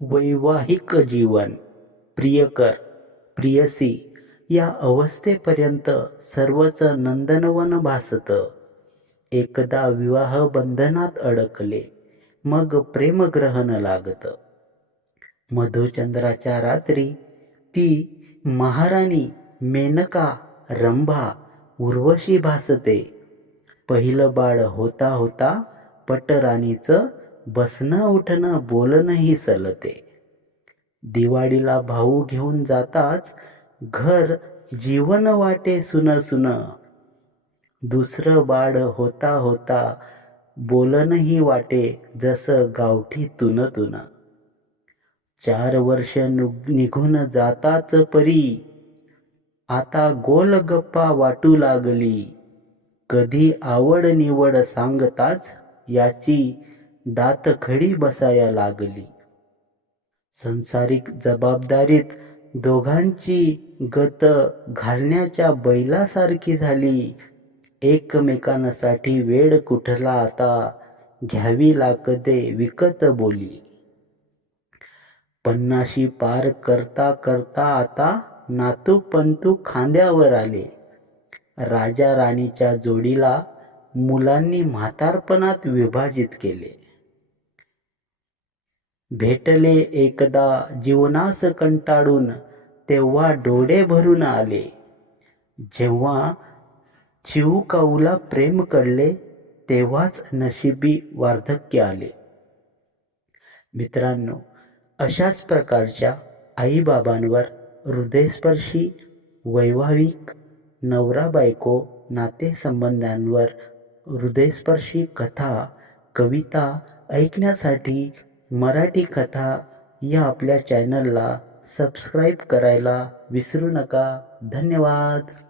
वैवाहिक जीवन प्रियकर प्रियसी या अवस्थेपर्यंत सर्वच नंदनवन भासतं. एकदा विवाहबंधनात अडकले मग प्रेमग्रहण लागतं. मधुचंद्राच्या रात्री ती महाराणी मेनका रंभा उर्वशी भासते. पहिलं बाळ होता होता पटराणीचं बसणं उठणं बोलणंही सलते. दिवाळीला भाऊ घेऊन जाताच घर जीवन वाटे सुन सुन दुसरं बाळ होता होता बोलणंही वाटे जसं गावठी तुन तुन चार वर्ष नु- निघून जाताच परी. आता गोल गप्पा वाटू लागली. कधी आवड निवड सांगताच याची दातखडी बसाया लागली. संसारिक जबाबदारीत दोघांची गत घालण्याच्या बैलासारखी झाली. एकमेकांसाठी वेळ कुठला आता? घ्यावी लागते विकत बोली. पन्नाशी पार करता करता आता नातू पंतू खांद्यावर आले. राजा राणीच्या जोडीला मुलांनी म्हातारपणात विभाजित केले. भेटले एकदा जीवनास कंटाळून तेव्हा डोळे भरून आले. जेव्हा चिऊकाऊला प्रेम कळले तेव्हाच नशिबी वार्धक्य आले. मित्रांनो अशाच प्रकारच्या आईबाबांवर हृदयस्पर्शी वैवाहिक नवरा बायको नातेसंबंधांवर हृदयस्पर्शी कथा कविता ऐकण्यासाठी मराठी कथा या आपल्या चॅनलला सबस्क्राईब करायला विसरू नका. धन्यवाद.